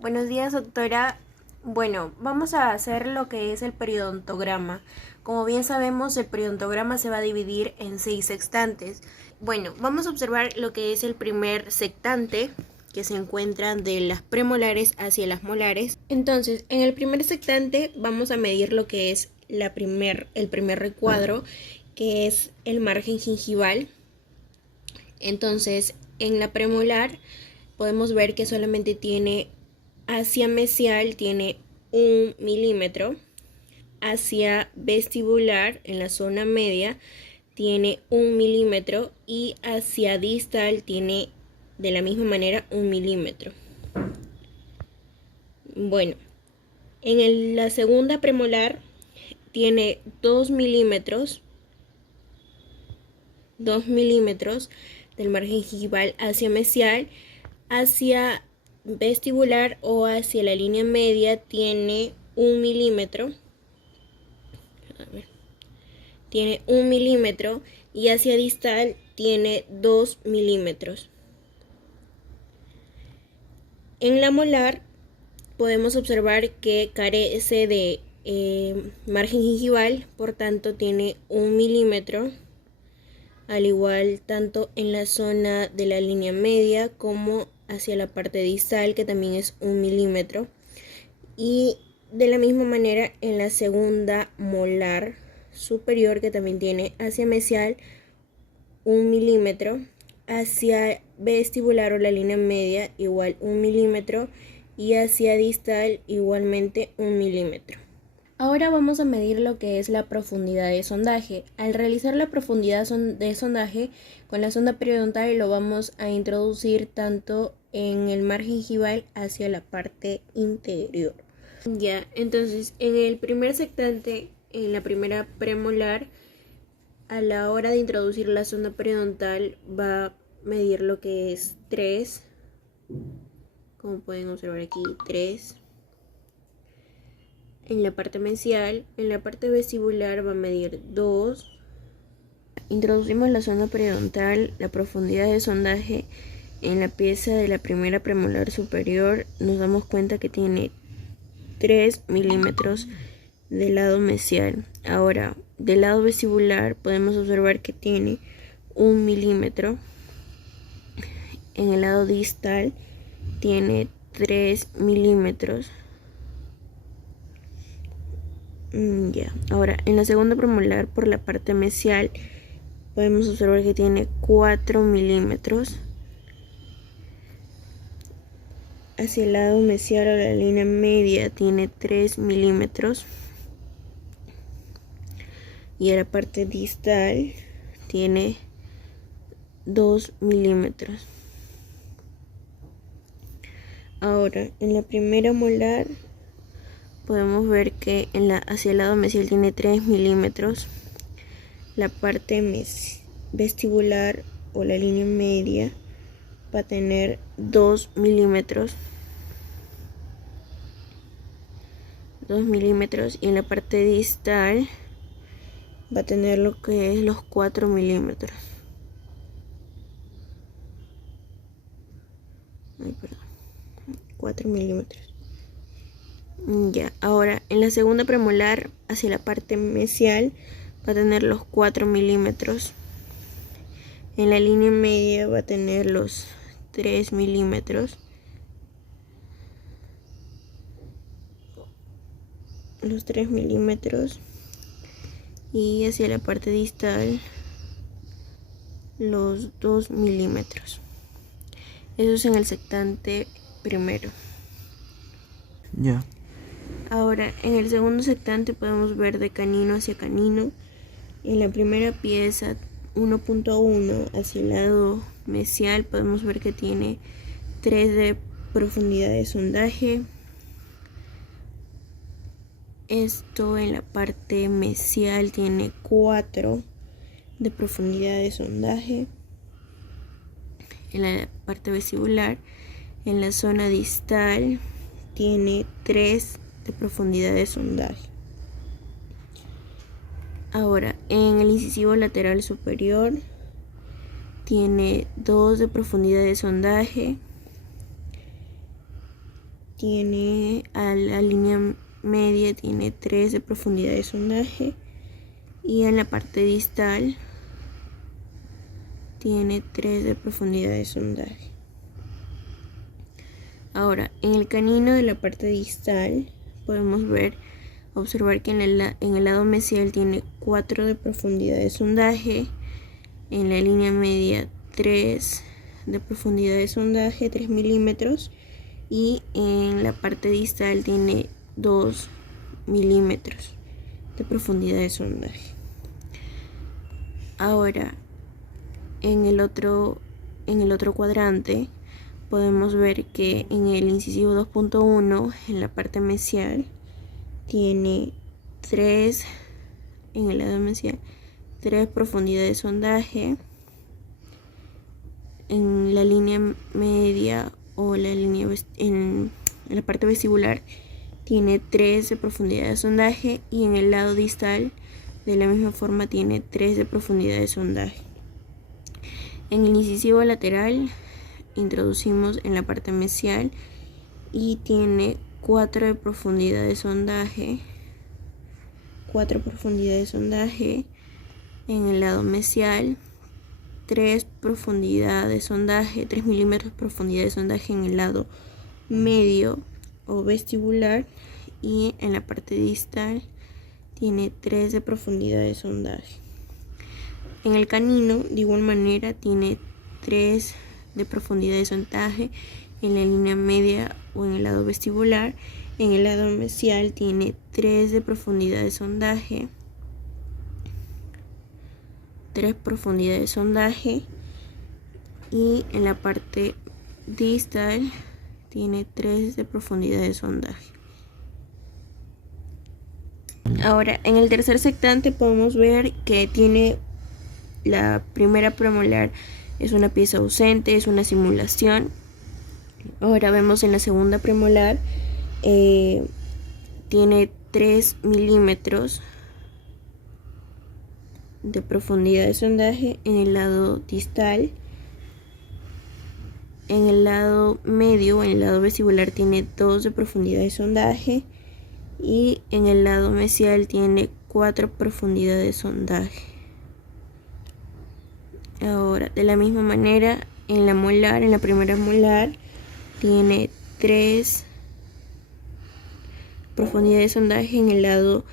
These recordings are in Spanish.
Buenos días, doctora. Bueno, vamos a hacer lo que es el periodontograma. Como bien sabemos, el periodontograma se va a dividir en 6 sextantes. Bueno, vamos a observar lo que es el primer sectante, que se encuentra de las premolares hacia las molares. Entonces, en el primer sectante vamos a medir lo que es el primer recuadro, que es el margen gingival. Entonces, en la premolar podemos ver que solamente tiene hacia mesial tiene 1 milímetro, hacia vestibular en la zona media tiene 1 milímetro y hacia distal tiene de la misma manera 1 milímetro. Bueno, en la segunda premolar tiene 2 milímetros del margen gingival hacia mesial, hacia vestibular o hacia la línea media tiene 1 milímetro. Tiene 1 milímetro y hacia distal tiene 2 milímetros. En la molar podemos observar que carece de margen gingival, por tanto tiene 1 milímetro, al igual tanto en la zona de la línea media como hacia la parte distal, que también es 1 milímetro, y de la misma manera en la segunda molar superior, que también tiene hacia mesial 1 milímetro, hacia vestibular o la línea media igual 1 milímetro y hacia distal igualmente 1 milímetro. Ahora vamos a medir lo que es la profundidad de sondaje. Al realizar la profundidad de sondaje con la sonda periodontal lo vamos a introducir tanto en el margen gingival hacia la parte interior. Ya, entonces en el primer sectante, en la primera premolar, a la hora de introducir la sonda periodontal va a medir lo que es 3, como pueden observar aquí, 3. En la parte mesial, en la parte vestibular va a medir 2. Introducimos la sonda periodontal, la profundidad de sondaje en la pieza de la primera premolar superior, nos damos cuenta que tiene 3 milímetros del lado mesial. Ahora, del lado vestibular podemos observar que tiene 1 milímetro. En el lado distal tiene 3 milímetros. Ya. Ahora, en la segunda premolar por la parte mesial podemos observar que tiene 4 milímetros. Hacia el lado mesial o la línea media tiene 3 milímetros. Y a la parte distal tiene 2 milímetros. Ahora, en la primera molar podemos ver que hacia el lado mesial tiene 3 milímetros. La parte vestibular o la línea media va a tener 2 milímetros. 2 milímetros. Y en la parte distal va a tener lo que es los 4 milímetros. Ay, perdón. 4 milímetros. Ya, ahora en la segunda premolar hacia la parte mesial va a tener los 4 milímetros. En la línea media va a tener los 3 milímetros. Los 3 milímetros. Y hacia la parte distal los 2 milímetros. Eso es en el sectante primero. Ya. Ahora, en el segundo sectante podemos ver de canino hacia canino. En la primera pieza 1.1 hacia el lado mesial podemos ver que tiene 3 de profundidad de sondaje. Esto en la parte mesial tiene 4 de profundidad de sondaje. En la parte vestibular, en la zona distal, tiene 3 de profundidad de sondaje. Ahora, en el incisivo lateral superior tiene 2 de profundidad de sondaje. tiene a la línea media tiene 3 de profundidad de sondaje y en la parte distal tiene 3 de profundidad de sondaje. Ahora, en el canino de la parte distal podemos observar que en el lado mesial tiene 4 de profundidad de sondaje, en la línea media 3 de profundidad de sondaje, 3 milímetros, y en la parte distal tiene 2 milímetros de profundidad de sondaje. Ahora, en el otro cuadrante podemos ver que en el incisivo 2.1, en la parte mesial, tiene 3, en el lado mesial, 3 profundidades de sondaje. En la línea media o en la parte vestibular tiene 3 de profundidad de sondaje y en el lado distal de la misma forma tiene 3 de profundidad de sondaje. En el incisivo lateral introducimos en la parte mesial y tiene 4 de profundidad de sondaje, 4 profundidades de sondaje. En el lado mesial 3 profundidad de sondaje, 3 milímetros de profundidad de sondaje en el lado medio o vestibular, y en la parte distal tiene 3 de profundidad de sondaje. En el canino de igual manera tiene 3 de profundidad de sondaje en la línea media o en el lado vestibular. En el lado mesial tiene 3 de profundidad de sondaje, 3 profundidades de sondaje, y en la parte distal tiene 3 de profundidad de sondaje. Ahora, en el tercer sectante podemos ver que tiene la primera premolar, es una pieza ausente, es una simulación. Ahora vemos en la segunda premolar, tiene 3 milímetros de profundidad de sondaje en el lado distal. En el lado medio, en el lado vestibular, tiene 2 de profundidad de sondaje y en el lado mesial tiene 4 profundidades de sondaje. Ahora, de la misma manera, en la primera molar, tiene 3 profundidades de sondaje en el lado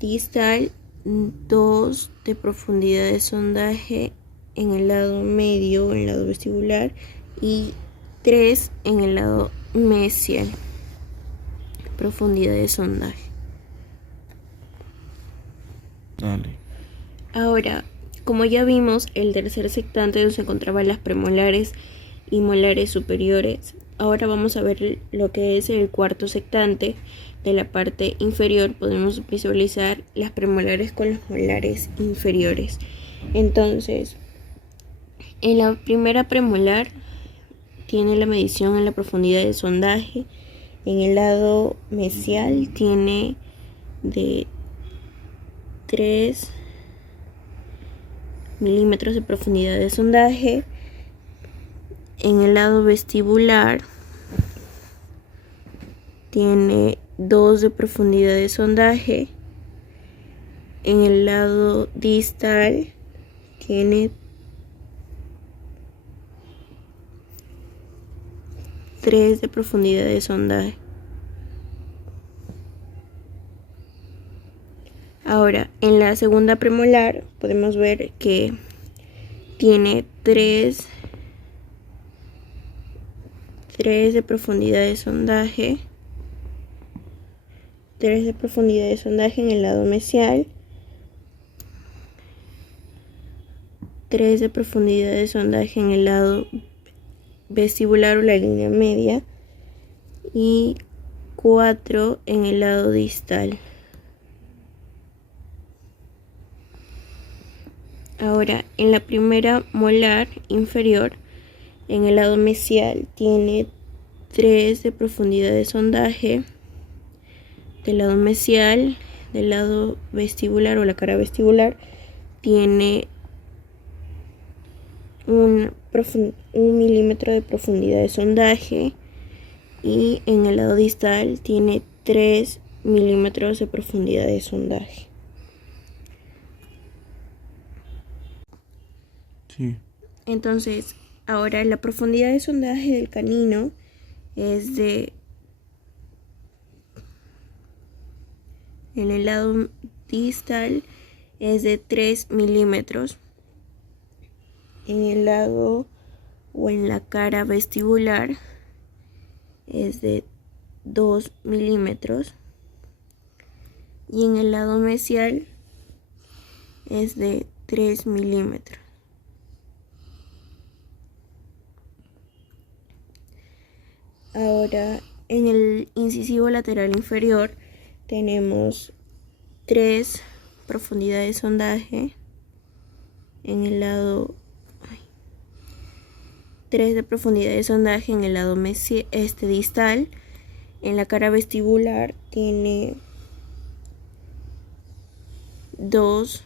distal, 2 de profundidad de sondaje en el lado medio, en el lado vestibular, y 3 en el lado mesial, profundidad de sondaje. Dale. Ahora, como ya vimos, el tercer sectante donde se encontraban las premolares y molares superiores, ahora vamos a ver lo que es el cuarto sectante. De la parte inferior podemos visualizar las premolares con las molares inferiores. Entonces, en la primera premolar tiene la medición en la profundidad de sondaje. En el lado mesial tiene de 3 milímetros de profundidad de sondaje. En el lado vestibular tiene 2 de profundidad de sondaje. En el lado distal tiene 3 de profundidad de sondaje. Ahora, en la segunda premolar podemos ver que tiene 3 de profundidad de sondaje, 3 de profundidad de sondaje en el lado mesial, 3 de profundidad de sondaje en el lado vestibular o la línea media y 4 en el lado distal. Ahora, en la primera molar inferior, en el lado mesial tiene 3 de profundidad de sondaje. Del lado mesial, del lado vestibular o la cara vestibular, tiene 1 milímetro de profundidad de sondaje. y en el lado distal tiene 3 milímetros de profundidad de sondaje. Sí. Entonces, ahora la profundidad de sondaje del canino es de, en el lado distal es de 3 milímetros, en el lado o en la cara vestibular es de 2 milímetros y en el lado mesial es de 3 milímetros. Ahora, en el incisivo lateral inferior tenemos 3 profundidades de sondaje. En el lado 3 de profundidad de sondaje en el lado distal. En la cara vestibular tiene 2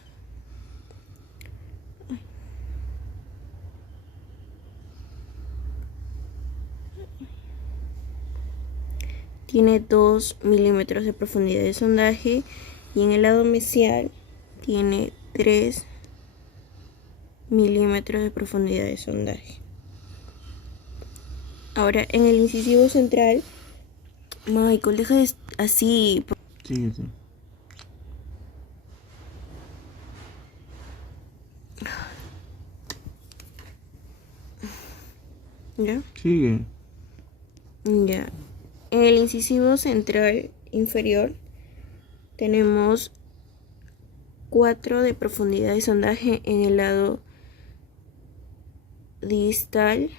milímetros de profundidad de sondaje y en el lado mesial tiene 3 milímetros de profundidad de sondaje. Ahora en el incisivo central, Michael, deja de así. Sí, sí. ¿Ya? Sigue. Ya. En el incisivo central inferior tenemos 4 de profundidad de sondaje en el lado distal.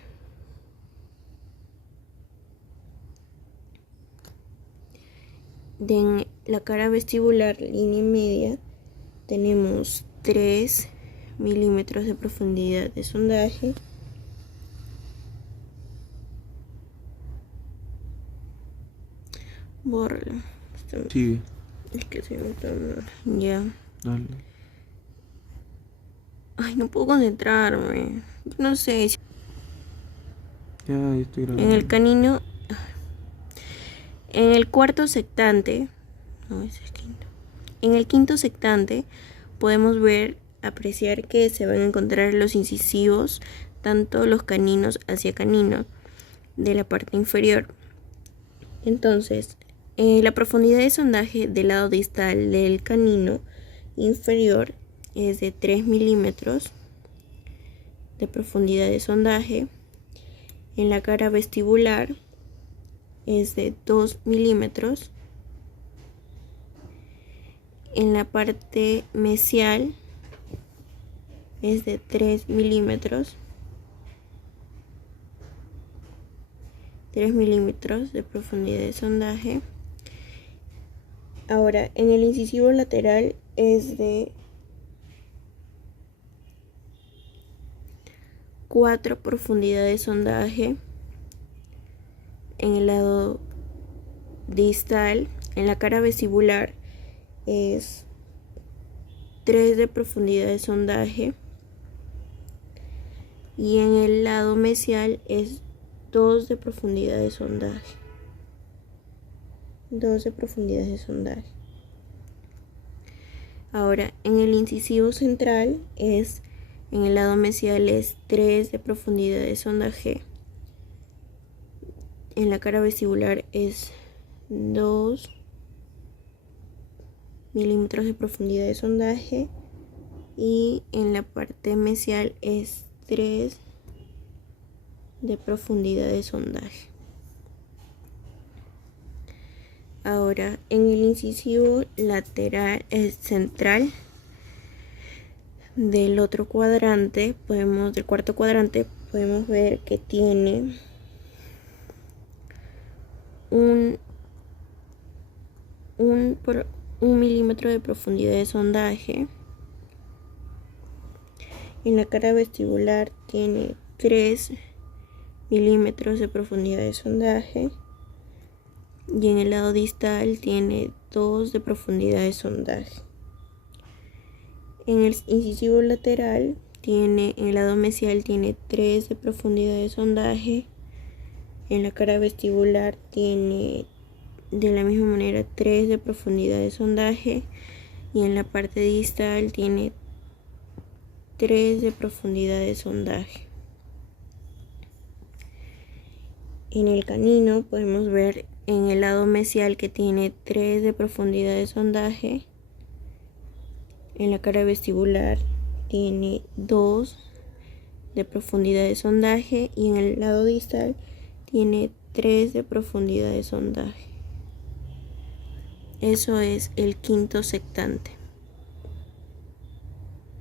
En la cara vestibular, línea media, tenemos 3 milímetros de profundidad de sondaje. Bórralo. Sigue. Es que se me está... Ya. Dale. Ay, no puedo concentrarme. No sé. Ya estoy grabando. En el canino... En el cuarto sectante... No, ese es quinto. En el quinto sectante podemos apreciar que se van a encontrar los incisivos, tanto los caninos hacia canino, de la parte inferior. Entonces, la profundidad de sondaje del lado distal del canino inferior es de 3 milímetros de profundidad de sondaje. En la cara vestibular es de 2 milímetros. En la parte mesial es de 3 milímetros. 3 milímetros de profundidad de sondaje. Ahora, en el incisivo lateral es de 4 profundidades de sondaje. En el lado distal, en la cara vestibular, es 3 de profundidad de sondaje. Y en el lado mesial es 2 de profundidad de sondaje. 2 de profundidad de sondaje. Ahora, en el incisivo central en el lado mesial es 3 de profundidad de sondaje. En la cara vestibular es 2 milímetros de profundidad de sondaje. Y en la parte mesial es 3 de profundidad de sondaje. Ahora, en el incisivo lateral central del otro cuadrante, del cuarto cuadrante, podemos ver que tiene un milímetro de profundidad de sondaje. En la cara vestibular tiene 3 milímetros de profundidad de sondaje. Y en el lado distal tiene 2 de profundidad de sondaje. En el incisivo lateral en el lado mesial tiene 3 de profundidad de sondaje. En la cara vestibular tiene de la misma manera 3 de profundidad de sondaje y en la parte distal tiene 3 de profundidad de sondaje. En el canino podemos ver en el lado mesial que tiene 3 de profundidad de sondaje. En la cara vestibular tiene 2 de profundidad de sondaje y en el lado distal tiene 3 de profundidad de sondaje. Eso es el quinto sectante.